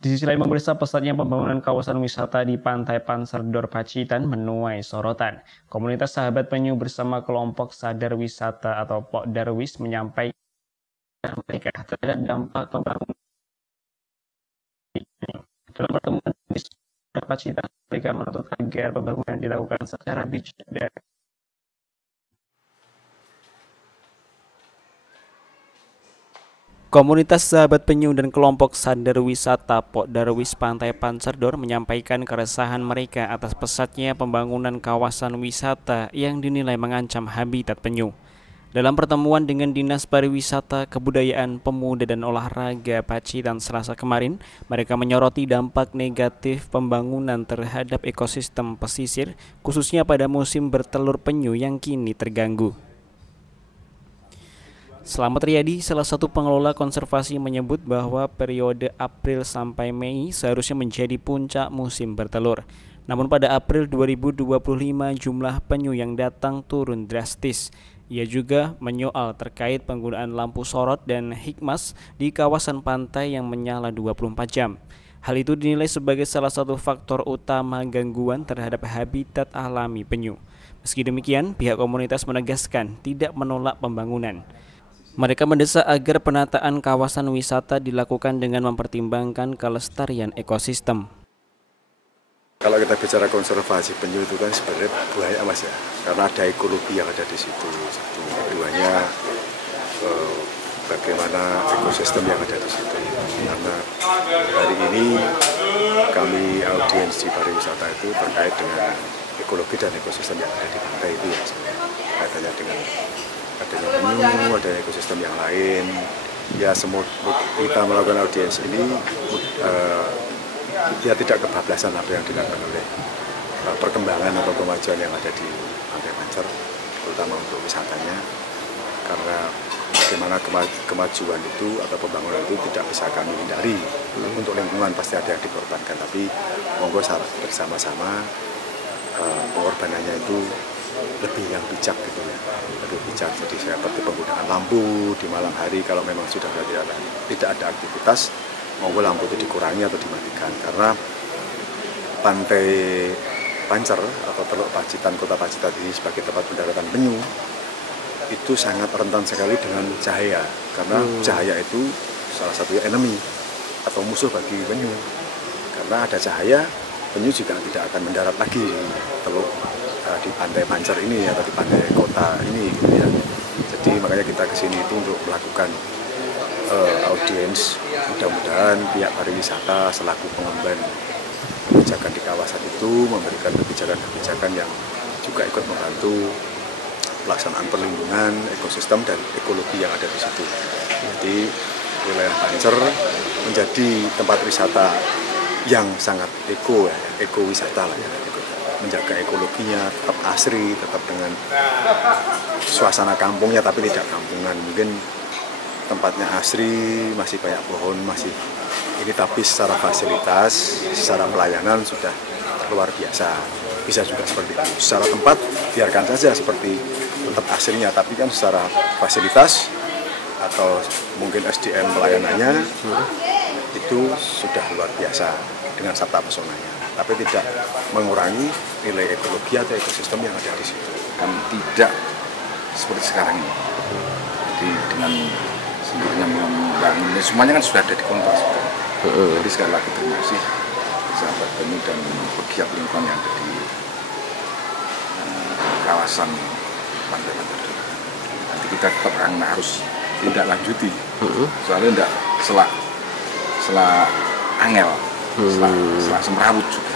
Di sisi lain, pemirsa, pesatnya pembangunan kawasan wisata di Pantai Panserdor Pacitan menuai sorotan. Komunitas Sahabat Penyu bersama kelompok Sadar Wisata atau Pokdarwis menyampaikan mereka terhadap dampak pembangunan. Dalam pertemuan di Pacitan, mereka menuntut agar pembangunan dilakukan secara bijak dan Komunitas Sahabat Penyu dan kelompok Sadar Wisata Pokdarwis Pantai Panserdor menyampaikan keresahan mereka atas pesatnya pembangunan kawasan wisata yang dinilai mengancam habitat penyu. Dalam pertemuan dengan Dinas Pariwisata, Kebudayaan, Pemuda dan Olahraga Pacitan Selasa kemarin, mereka menyoroti dampak negatif pembangunan terhadap ekosistem pesisir, khususnya pada musim bertelur penyu yang kini terganggu. Selamat Riyadi, salah satu pengelola konservasi, menyebut bahwa periode April sampai Mei seharusnya menjadi puncak musim bertelur. Namun pada April 2025 jumlah penyu yang datang turun drastis. Ia juga menyoal terkait penggunaan lampu sorot dan hikmas di kawasan pantai yang menyala 24 jam. Hal itu dinilai sebagai salah satu faktor utama gangguan terhadap habitat alami penyu. Meski demikian, pihak komunitas menegaskan tidak menolak pembangunan. Mereka mendesak agar penataan kawasan wisata dilakukan dengan mempertimbangkan kelestarian ekosistem. Kalau kita bicara konservasi penyu itu kan sebenarnya bahaya, Mas, ya, karena ada ekologi yang ada di situ. Satu, keduanya bagaimana ekosistem yang ada di situ. Karena hari ini kami audiens di pariwisata itu terkait dengan ekologi dan ekosistem yang ada di pantai itu, ya, kaitannya dengan adanya penyu, ada ekosistem yang lain. Ya, semua kita melakukan audiens ini ya tidak kebablasan apa yang dilakukan oleh perkembangan atau kemajuan yang ada di Pantai Pancer, terutama untuk wisatanya. Karena bagaimana kemajuan itu atau pembangunan itu tidak bisa kami hindari. Untuk lingkungan pasti ada yang dikorbankan, tapi monggo bersama-sama pengorbanannya itu lebih yang bijak gitu ya, lebih bijak. Jadi seperti penggunaan lampu di malam hari kalau memang sudah tidak ada aktivitas, monggo lampu itu dikurangi atau dimatikan. Karena Pantai Pancer atau Teluk Pacitan, Kota Pacitan ini sebagai tempat pendaratan penyu itu sangat rentan sekali dengan cahaya, karena cahaya itu salah satu enemy atau musuh bagi penyu. Karena ada cahaya, penyu juga tidak akan mendarat lagi di Pantai Pancer ini atau di pantai kota ini gitu ya. Jadi makanya kita kesini itu untuk melakukan audiens. Mudah-mudahan pihak pariwisata selaku pengemban kebijakan di kawasan itu memberikan kebijakan-kebijakan yang juga ikut membantu pelaksanaan perlindungan ekosistem dan ekologi yang ada di situ. Jadi wilayah Pancer menjadi tempat wisata yang sangat ekowisata lah ya. Menjaga ekologinya tetap asri, tetap dengan suasana kampungnya tapi tidak kampungan. Mungkin tempatnya asri, masih banyak pohon, masih ini, tapi secara fasilitas, secara pelayanan sudah luar biasa. Bisa juga seperti itu. Secara tempat biarkan saja seperti tetap aslinya, tapi kan secara fasilitas atau mungkin SDM pelayanannya itu sudah luar biasa dengan sabta pesonanya. Tapi tidak mengurangi nilai ekologi atau ekosistem yang ada di situ. Kan tidak seperti sekarang ini. Jadi dengan sendirinya membangun, semuanya kan sudah ada di kontrol. Jadi sekali lagi terima kasih Sahabat Penyu dan pegiat lingkungan yang ada di kawasan Pantai Pancer. Nanti kita tetap harus tidak lanjuti, soalnya tidak selak angel. Setelah semrawut juga.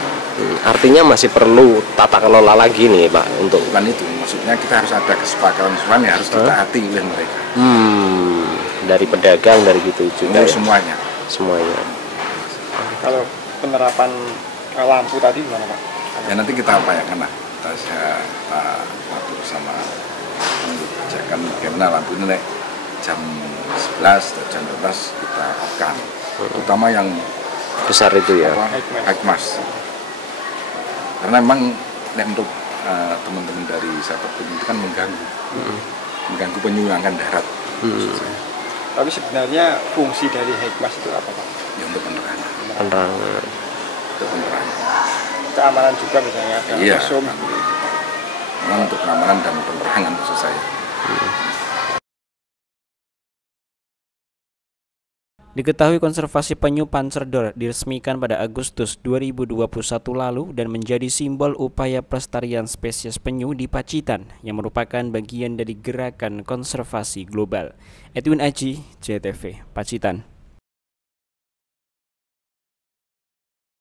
Artinya masih perlu tata kelola lagi nih Pak untuk. Bukan itu, maksudnya kita harus ada kesepakatan semuanya, harus ditaati oleh mereka. Dari pedagang, dari gitu juga. Semuanya. Kalau penerapan lampu tadi gimana Pak? Ya nanti kita upayakan lah. Kita atur bersama kebijakan bagaimana lampu ini jam 11 atau jam 12 kita off-kan. Terutama yang besar itu ya, hikmas. Karena memang untuk teman-teman dari Sahabat Penyu itu kan mengganggu penyu yang akan darat. Tapi sebenarnya fungsi dari hikmas itu apa Pak? Ya untuk penerangan. Penerangan. Untuk penerangan. Keamanan juga misalnya ada Iya. mesum. Memang untuk keamanan dan penerangan maksud saya. Diketahui konservasi penyu Pancerdor diresmikan pada Agustus 2021 lalu dan menjadi simbol upaya pelestarian spesies penyu di Pacitan yang merupakan bagian dari gerakan konservasi global. Edwin Aji, JTV, Pacitan.